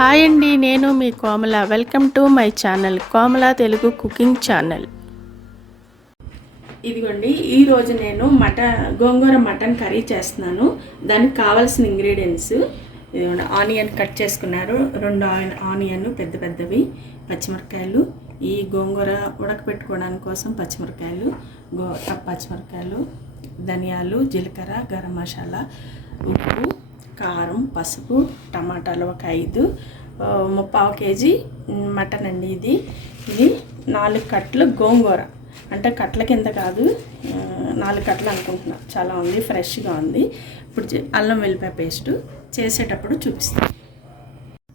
Hi అండి, నేను మీ Komala. Welcome to my channel Komala Telugu cooking channel. ఇదిగోండి, ఈరోజు నేను గోంగూర మటన్ కర్రీ చేస్తున్నాను. దానికి కావాల్సిన ఇంగ్రీడియంట్స్ ఇదిగోండి. ఆనియన్ కట్ చేసుకున్నారు, 2 ఆనియన్ పెద్ద పెద్దవి, పచ్చిమిరపకాయలు, ఈ గోంగూర ఉడకపెట్టుకోవడానికి కోసం పచ్చిమిరపకాయలు, ధనియాలు, జీలకర్ర, గరం మసాలా, ఉప్పు, కారం, పసుపు, టమాటాలు ఒక 5, 3/4 కేజీ మటన్ అండి. ఇది 4 కట్టలు గోంగూర, అంటే కట్టల కింద కాదు, 4 కట్టలు అనుకుంటున్నా. చాలా ఉంది, ఫ్రెష్గా ఉంది. ఇప్పుడు అల్లం వెల్లిపాయ పేస్టు చేసేటప్పుడు చూపిస్తాను.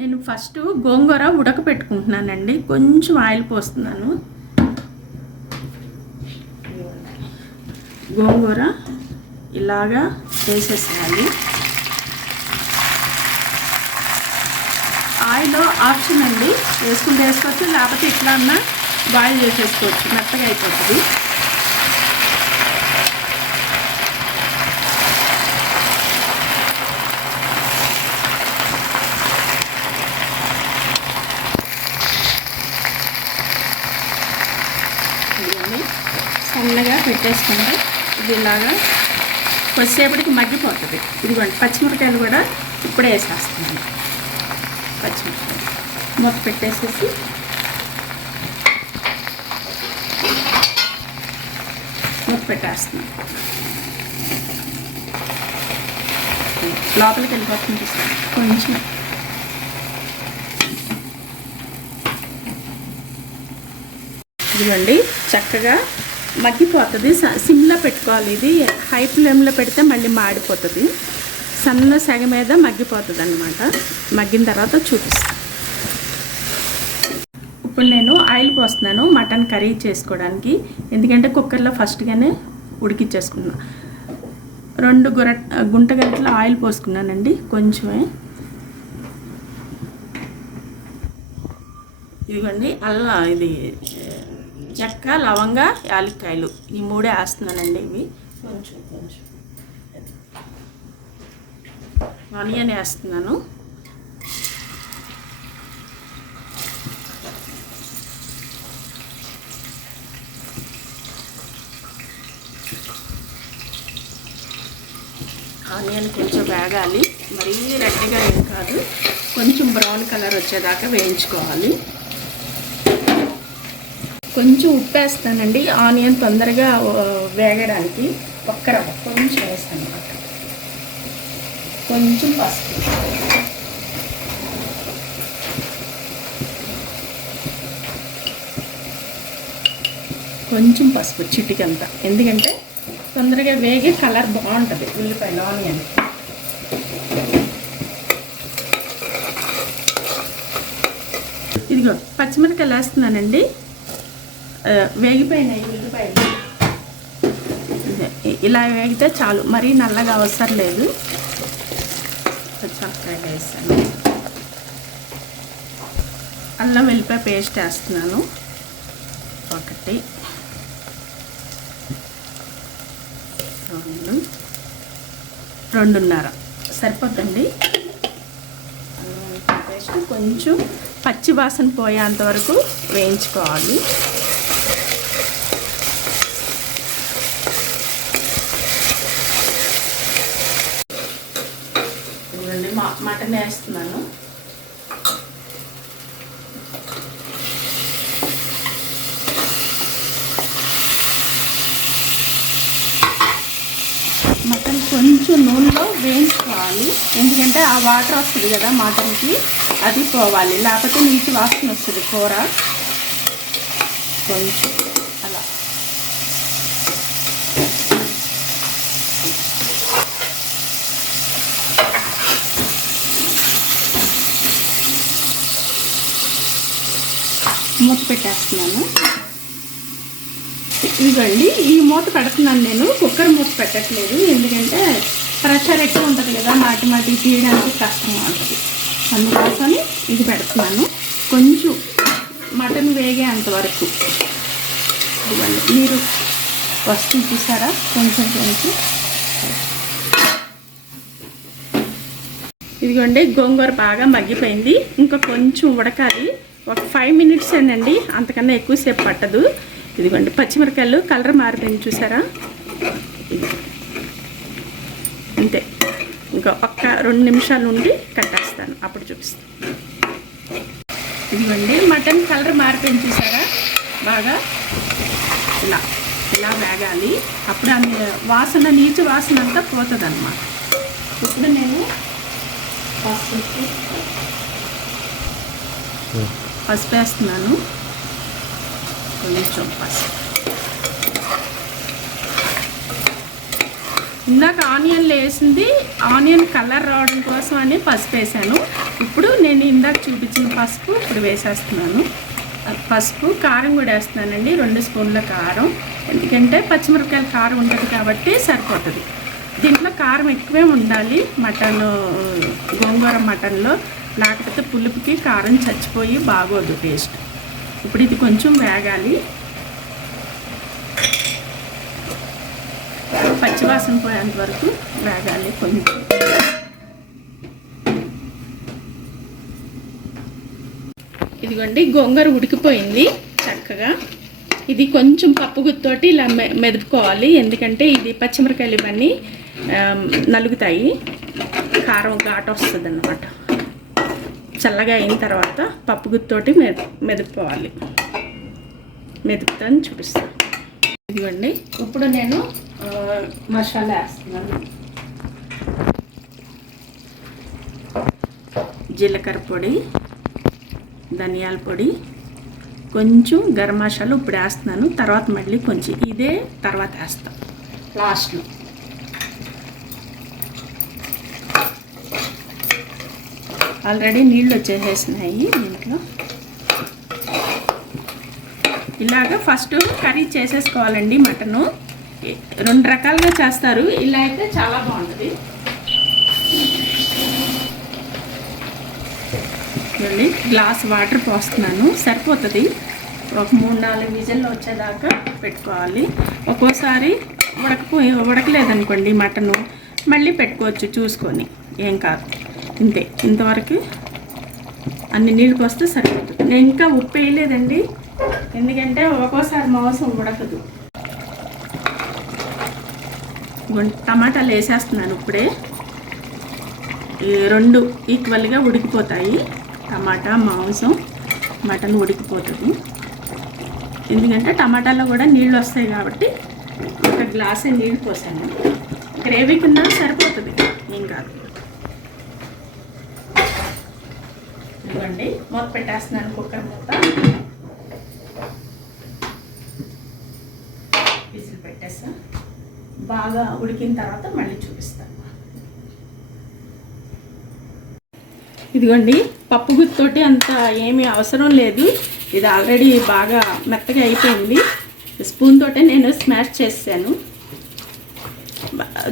నేను ఫస్ట్ గోంగూర ఉడకపెట్టుకుంటున్నానండి. కొంచెం ఆయిల్ పోస్తున్నాను. గోంగూర ఇలాగా వేసేసేయాలి. ఆయిల్ ఆప్షన్ అండి, వేసుకుంటే వేసుకోవచ్చు, లేకపోతే ఇట్లా అన్నా బాయిల్ చేసేసుకోవచ్చు, మెత్తగా అయిపోతుంది. ఇవన్నీ సన్నగా పెట్టేసుకుంటే ఇది ఇలాగా కొద్దిసేపటికి మగ్గిపోతుంది. ఇదిగోండి, పచ్చిమిరపకాయలు కూడా ఇప్పుడే వేసేస్తున్నాను. పచ్చిమిరపకాయలు మూత పెట్టేసేసి మూత పెట్టేస్తున్నాను. లోపలికి వెళ్ళిపోతుంది కొంచెం. ఇదిగోండి, చక్కగా మగ్గిపోతుంది. సిమ్లో పెట్టుకోవాలి. ఇది హై ఫ్లేమ్లో పెడితే మళ్ళీ మాడిపోతుంది. సన్న సెగ మీద మగ్గిపోతుంది అన్నమాట. మగ్గిన తర్వాత చూపిస్తాను. ఇప్పుడు నేను ఆయిల్ పోస్తున్నాను మటన్ కర్రీ చేసుకోవడానికి. ఎందుకంటే కుక్కర్లో ఫస్ట్గానే ఉడికిచ్చేసుకున్నాను. 2 గుంట గంటల ఆయిల్ పోసుకున్నానండి, కొంచెమే. ఇదిగోండి, ఇది చెక్క, లవంగ, యాలక్కాయలు, ఈ 3 వేస్తున్నానండి. ఇవి కొంచెం ఆనియన్ వేస్తున్నాను. ఆనియన్ కొంచెం వేగాలి, మరీ రెడ్గా ఏం కాదు, కొంచెం బ్రౌన్ కలర్ వచ్చేదాకా వేయించుకోవాలి. కొంచెం ఉప్పు వేస్తానండి, ఆనియన్ తొందరగా వేగడానికి. ఒక్క రవ్వ కొంచెం వేస్తాను అన్నమాట. కొంచెం పసుపు, చిటికంతా, ఎందుకంటే తొందరగా వేగి కలర్ బాగుంటుంది ఉల్లిపాయలు, ఆనియన్. ఇదిగో పచ్చిమిరపకాయలు వేస్తున్నానండి. వేగిపోయినాయి ఉల్లిపాయలు. ఇలా వేగితే చాలు, మరీ నల్లగా అవసరం లేదు. పచ్చిమిరపకాయలు వేసాను. అల్లం వెల్లిపాయ పేస్ట్ వేస్తున్నాను 1, 2, 2.5 సరిపోద్దండి. అల్లం వెల్లిపాయ పేస్ట్ కొంచెం పచ్చి వాసన పోయేంత వరకు వేయించుకోవాలి. మటన్ వేస్తున్నాను. మటన్ కొంచెం నూనెలో వేయించుకోవాలి, ఎందుకంటే ఆ వాటర్ వస్తుంది కదా మటన్కి, అది పోవాలి, లేకపోతే నీటి వాసన వస్తుంది కూర. కొంచెం అలా మూత పెట్టేస్తున్నాను. ఇదిగోండి, ఈ మూత పెడుతున్నాను నేను, కుక్కర్ మూత పెట్టట్లేదు. ఎందుకంటే ప్రెషర్ ఎక్కువ ఉంటుంది కదా, మాటి తీయడానికి కష్టంగా ఉంటుంది. అందుకోసమని ఇది పెడుతున్నాను. కొంచెం మటన్ వేగేంతవరకు. ఇదిగోండి, మీరు వస్తుంది చూసారా, కొంచెం ఇదిగోండి గోంగూర బాగా మగ్గిపోయింది. ఇంకా కొంచెం ఉడకాలి, ఒక 5 మినిట్స్ అండి, అంతకన్నా ఎక్కువసేపు పట్టదు. ఇదిగోండి పచ్చిమిరకాయలు కలర్ మారిపోయింది చూసారా, అంతే. ఇంకా ఒక్క 2 నిమిషాలు ఉండి కట్టేస్తాను, అప్పుడు చూపిస్తాను. ఇదిగోండి మటన్ కలర్ మారిపోయింది చూసారా, బాగా ఇలా ఇలా వేగాలి. అప్పుడు ఆ వాసన, నీచు వాసన అంతా పోతుంది అన్నమాట. ఇప్పుడు నేను పసుపు వేస్తున్నాను, కొంచెం పసుపు. ఇందాక ఆనియన్లు వేసింది, ఆనియన్ కలర్ రావడం కోసం అని పసుపు వేసాను. ఇప్పుడు నేను ఇందాక చూపించిన పసుపు ఇప్పుడు వేసేస్తున్నాను. పసుపు, కారం కూడా వేస్తున్నానండి, 2 స్పూన్ల కారం. ఎందుకంటే పచ్చిమిరపకాయల కారం ఉంటుంది కాబట్టి సరిపోతుంది. దీంట్లో కారం ఎక్కువే ఉండాలి మటన్, గోంగూర మటన్లో, లేకపోతే పులుపుకి కారం చచ్చిపోయి బాగోదు టేస్ట్. ఇప్పుడు ఇది కొంచెం వేగాలి, పచ్చివాసన పోయేంత వరకు వేగాలి కొంచెం. ఇదిగోండి గోంగూర ఉడికిపోయింది చక్కగా. ఇది కొంచెం పప్పు గుత్తోటి ఇలా మెదుపుకోవాలి, ఎందుకంటే ఇది పచ్చిమిరకాయలు ఇవన్నీ నలుగుతాయి, కారం ఘాటు వస్తుంది అన్నమాట. చల్లగా అయిన తర్వాత పప్పు గుత్తోటి మెదుపుకోవాలి. మెదుపుతాను, చూపిస్తాను. ఇదిగోండి ఇప్పుడు నేను మసాలా వేస్తున్నాను. జీలకర్ర పొడి, ధనియాల పొడి, కొంచెం గరం మసాలా ఇప్పుడు వేస్తున్నాను. తర్వాత మళ్ళీ కొంచెం ఇదే తర్వాత వేస్తాను లాస్ట్లో. ఆల్రెడీ నీళ్ళు వచ్చేసేసినాయి దీంట్లో. ఇలాగ ఫస్ట్ కర్రీ చేసేసుకోవాలండి. మటను 2 రకాలుగా చేస్తారు, ఇలా అయితే చాలా బాగుంటుంది. చూడండి గ్లాస్ వాటర్ పోస్తున్నాను, సరిపోతుంది. ఒక 3-4 విజిల్లు వచ్చేదాకా పెట్టుకోవాలి. ఒక్కోసారి ఉడకలేదనుకోండి మటను, మళ్ళీ పెట్టుకోవచ్చు చూసుకొని, ఏం కాదు. ఇంతే, ఇంతవరకు అన్ని నీళ్ళు పోస్తే సరిపోతుంది. నేను ఇంకా ఉప్పు వేయలేదండి, ఎందుకంటే ఒక్కోసారి మాంసం ఉడకదు. టమాటాలు వేసేస్తున్నాను ఇప్పుడే, 2 ఈక్వల్గా ఉడికిపోతాయి. టమాటా, మాంసం, మటన్ ఉడికిపోతుంది. ఎందుకంటే టమాటాలో కూడా నీళ్ళు వస్తాయి కాబట్టి 1 గ్లాసే నీళ్ళు పోసాను. గ్రేవీ కింద సరిపోతుంది, ఏం కాదు. ఇదిగోండి మూత పెట్టేస్తున్నాను, కుక్కర్ మూత. విజిల్ పెట్టేస్తా, బాగా ఉడికిన తర్వాత మళ్ళీ చూపిస్తాను. ఇదిగోండి పప్పు గుత్తోటి అంత ఏమీ అవసరం లేదు, ఇది ఆల్రెడీ బాగా మెత్తగా అయిపోయింది. స్పూన్ తోటే నేను స్మాష్ చేసాను.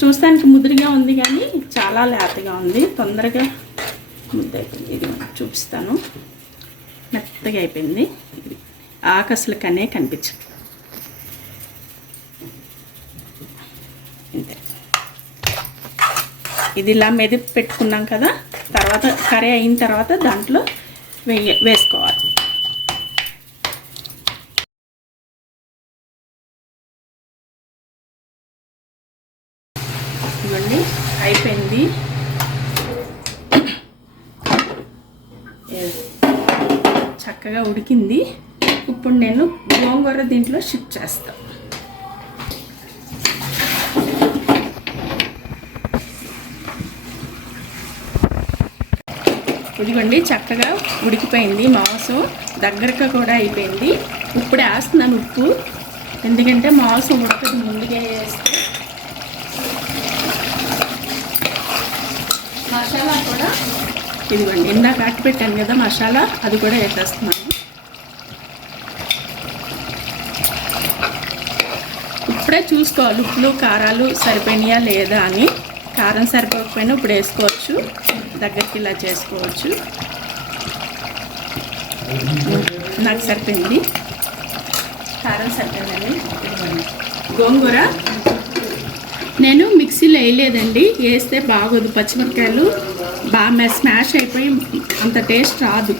చూస్తానికి ముద్రగా ఉంది కానీ చాలా లేతగా ఉంది, తొందరగా ముద్ద అయిపోయింది. ఇది చూపిస్తాను, మెత్తగా అయిపోయింది. ఇది ఆకసలు కనే కనిపించదు. ఇంతే, ఇది ఇలా మెదిపి పెట్టుకున్నాం కదా, తర్వాత కర్రీ అయిన తర్వాత దాంట్లో వేసుకోవాలి. ఇవ్వండి అయిపోయింది, చక్కగా ఉడికింది. ఇప్పుడు నేను గోంగూర దీంట్లో షిఫ్ట్ చేస్తాను. ఇదిగోండి చక్కగా ఉడికిపోయింది, మాంసం దగ్గరగా కూడా అయిపోయింది. ఇప్పుడు వేస్తున్నాను ఉప్పు, ఎందుకంటే మాంసం ఉడకదు ముందుగా వేస్తే. మసాలా కూడా ఇదిగోండి ఇందాక అట్టు పెట్టాను కదా మసాలా, అది కూడా వేసేస్తున్నాను. ఇప్పుడే చూసుకోవాలి ఉప్పులు కారాలు సరిపోయినాయా లేదా అని. కారం సరిపోకపోయినా ఇప్పుడు వేసుకోవచ్చు, దగ్గరికి ఇలా చేసుకోవచ్చు. నాకు సరిపోయింది, కారం సరిపోయిందండి. గోంగూర నేను మిక్సీలో వేయలేదండి, వేస్తే బాగోదు, పచ్చిమిరపకాయలు బాగా స్మాష్ అయిపోయి అంత టేస్ట్ రాదు.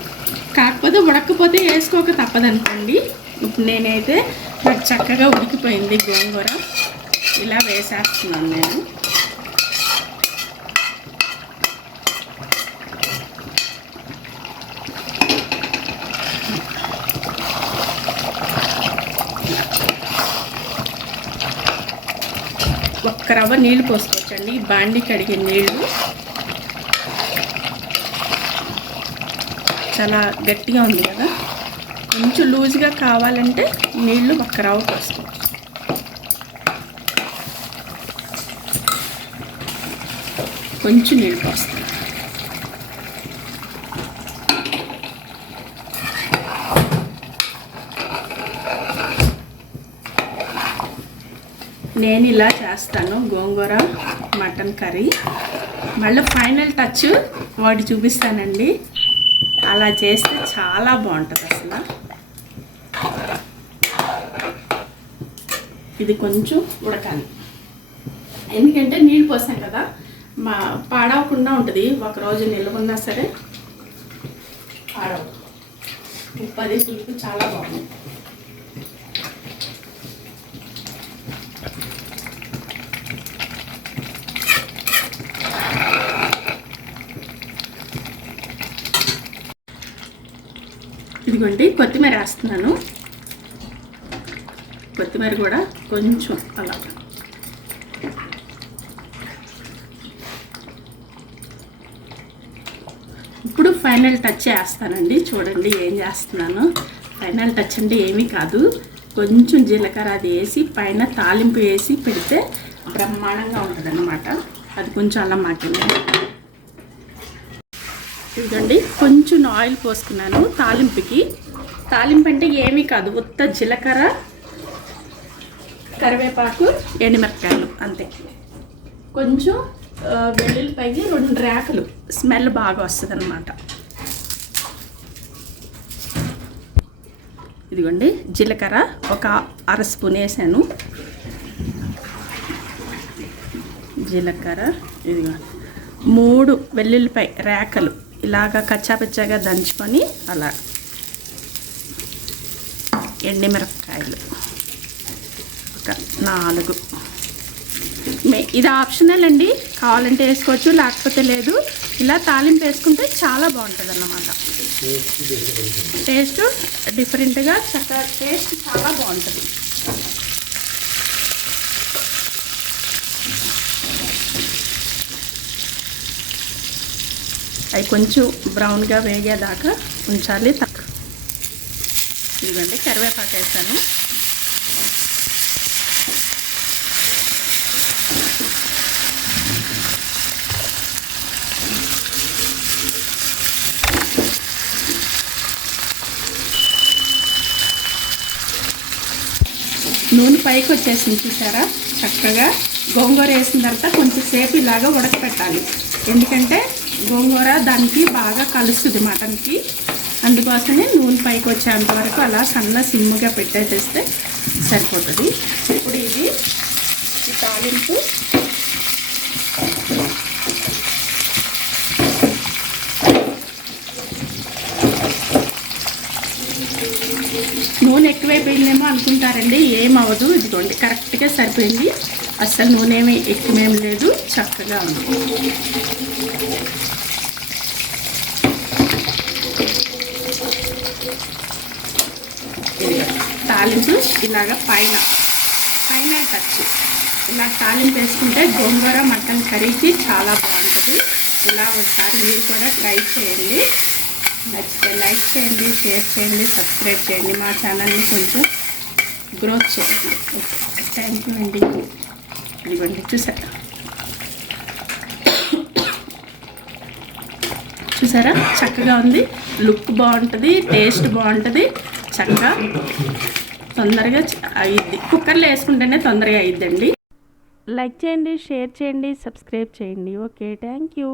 కాకపోతే ఉడకపోతే వేసుకోక తప్పదనుకోండి. ఇప్పుడు నేనైతే నాకు చక్కగా ఉడికిపోయింది గోంగూర. ఇలా వేసేస్తున్నాను నేను. ఒక్క రవ్వ నీళ్ళు పోసుకోవచ్చండి. బాండి కడిగే నీళ్ళు చాలా గట్టిగా ఉంది కదా, కొంచెం లూజ్గా కావాలంటే నీళ్ళు ఒక్క రవ్వ పోసుకోవచ్చు. కొంచెం నీళ్ళు పోస్తాను. నేను ఇలా చేస్తాను గోంగూర మటన్ కర్రీ. మళ్ళీ ఫైనల్ టచ్ వాటి చూపిస్తానండి. అలా చేస్తే చాలా బాగుంటుంది అసలు. ఇది కొంచెం ఉడకాలి, ఎందుకంటే నీళ్ళు పోసాం కదా, పాడవకుండా ఉంటుంది. ఒకరోజు నిల్వన్నా సరే పాడవు. ఉప్పు అది పులుపు చాలా బాగుంది. ఇదిగోండి కొత్తిమీర వేస్తున్నాను. కొత్తిమీర కూడా కొంచెం అలా. ఇప్పుడు ఫైనల్ టచ్ వేస్తానండి. చూడండి ఏం చేస్తున్నాను. ఫైనల్ టచ్ అంటే ఏమీ కాదు, కొంచెం జీలకర్ర అది వేసి పైన తాలింపు వేసి పెడితే బ్రహ్మాండంగా ఉంటుంది అన్నమాట. అది కొంచెం అలా మాకింది. ఇదిగోండి కొంచెం ఆయిల్ పోసుకున్నాను తాలింపుకి. తాలింపు అంటే ఏమీ కాదు, ఉత్త జీలకర్ర, కరివేపాకు, ఎండుమిరపకాయలు అంతే. కొంచెం వెల్లుల్లిపాయి 2 రేకలు, స్మెల్ బాగా వస్తుంది అన్నమాట. ఇదిగోండి జీలకర్ర ఒక 1/2 స్పూన్ వేసాను. జీలకర్ర, ఇదిగో 3 వెల్లుల్లిపాయ రేకలు ఇలాగా కచ్చాపచ్చాగా దంచుకొని, అలా ఎండుమిరపకాయలు ఒక 4. ఇది ఆప్షనల్ అండి, కావాలంటే వేసుకోవచ్చు లేకపోతే లేదు. ఇలా తాలింపు వేసుకుంటే చాలా బాగుంటుంది అన్నమాట. టేస్ట్ డిఫరెంట్గా చక్కగా టేస్ట్ చాలా బాగుంటుంది. అవి కొంచెం బ్రౌన్గా వేగేదాకా ఉంచాలి. ఇదిగోండి కరివేపాకు వేసాను. నూనె పైకి వచ్చేసింది చూసారా చక్కగా. గోంగూర వేసిన తర్వాత కొంచెం సేపు ఇలాగా ఉడకపెట్టాలి, ఎందుకంటే గోంగూర దానికి బాగా కలుస్తుంది మటన్కి. అందుకోసమే నూనె పైకి వచ్చేంత వరకు అలా సన్న సిమ్ముగా పెట్టేసేస్తే సరిపోతుంది. ఇప్పుడు ఇది ఈ తాలింపు నూనె ఎక్కువైపోయిందేమో అనుకుంటారండి, ఏమవ్వదు. ఇదిగోండి కరెక్ట్గా సరిపోయింది, అస్సలు నూనె ఏమి ఎక్కువేం లేదు, చక్కగా ఉంది. తాలింపు ఇలాగ ఫైనల్ టచ్ ఇలా తాలింపు వేసుకుంటే గోంగూర మటన్ కర్రీకి చాలా బాగుంటుంది. ఇలా ఒకసారి మీరు కూడా ట్రై చేయండి. నచ్చితే లైక్ చేయండి, షేర్ చేయండి, సబ్స్క్రైబ్ చేయండి. మా ఛానల్ని కొంచెం గ్రోత్ చేయండి. ఓకే, థ్యాంక్ యూ అండి. ఇదిగోండి చూసారా చక్కగా ఉంది. లుక్ బాగుంటుంది, టేస్ట్ బాగుంటుంది. చక్కగా తొందరగా అయ్యిద్ది. కుక్కర్లో వేసుకుంటేనే తొందరగా అయ్యిద్దండి. లైక్ చేయండి, షేర్ చేయండి, సబ్స్క్రైబ్ చేయండి. Okay, thank you.